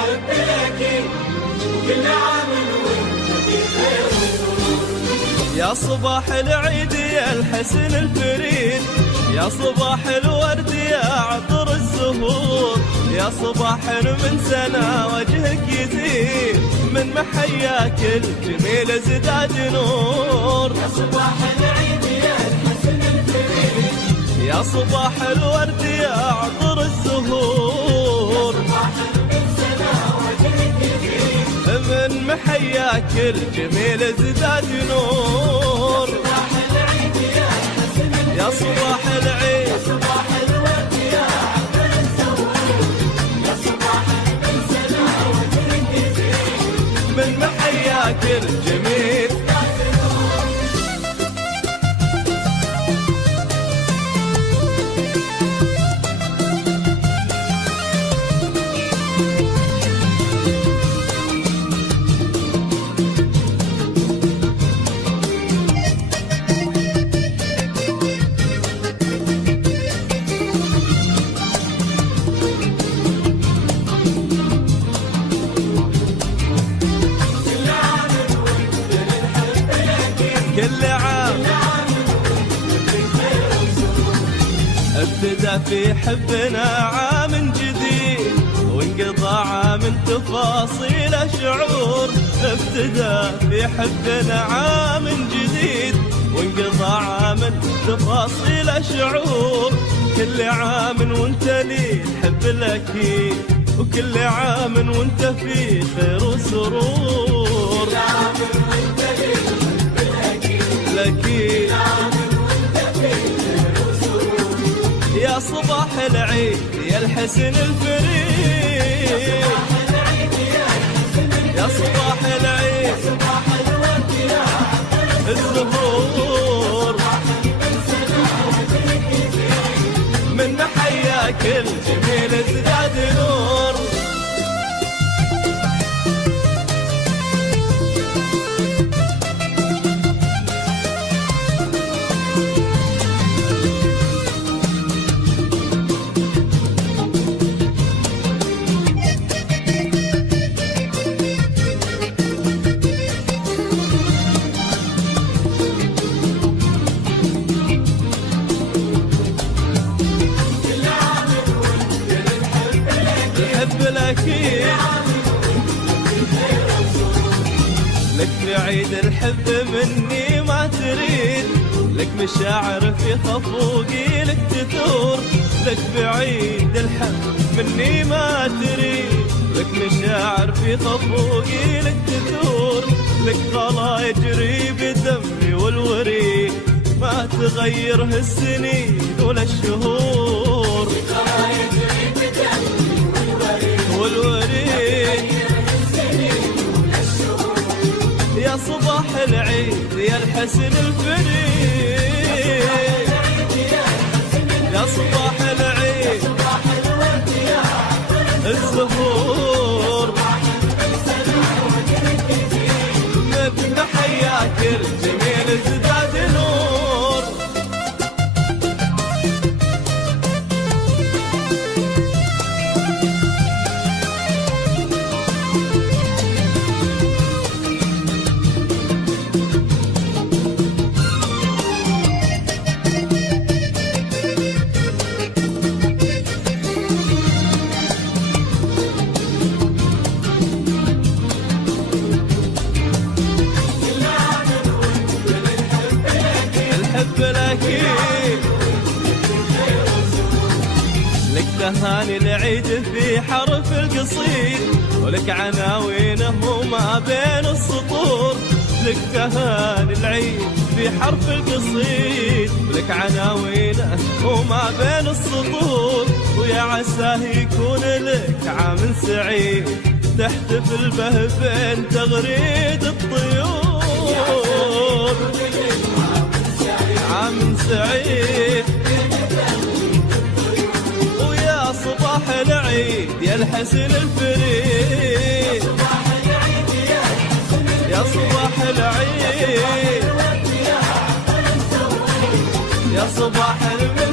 الحب لك وكل عام وانت بخير وسرور. يا صباح العيد يا الحسن الفريد، يا صباح الورد يا عطر الزهور، يا صباح من سنة وجهك يزيد، من محياك الجميل ازداد نور. يا صباح العيد يا الحسن الفريد، يا صباح الورد يا عطر الزهور، من سنة وجهك يزيد، من محياك الجميل ازداد نور. صباح العيد يا الحسن الفريد، يا صباح العيد، صباح الورد يا عطر الزهور، يا صباح من سنة وجهك يزيد، من محياك الجميل. كل عام ابتدى في حبنا عام جديد، وانقضى عام تفاصيل شعور. ابتدى في حبنا عام جديد، وانقضى عام تفاصيل شعور. كل عام وانت لي الحب الاكيد، وكل عام وانت في خير وسرور. كل عام وانت لي الحب الأكيد، يا صباح العيد يا الحسن الفريد، يا صباح العيد، صباح الورد يا الزهور، من محياك الجميل ازداد نور. الحب الأكيد لك في عيد الحب مني ما تريد، لك مشاعر في خفوقي لك تثور. لك في عيد الحب مني ما تريد، لك مشاعر في خفوقي لك تثور. لك غلا يجري بدمي والوريد، ما تغيره السنين ولا الشهور. والوريد يا صباح العيد يا الحسن الفريد، يا صباح العيد، الزهور، من محياك الجميل ازداد نور. الحب الأكيد لك تهاني العيد في حرف القصيد، ولك عناوينه ما بين السطور. لك تهاني العيد في حرف القصيد، لك عناوينه وما بين السطور. ويا عساه يكون لك عام سعيد، تحتفل به بين تغريد الطيور. عام سعيد ويا صباح العيد يا الحسن الفريد، يا صباح العيد، يا صباح العيد.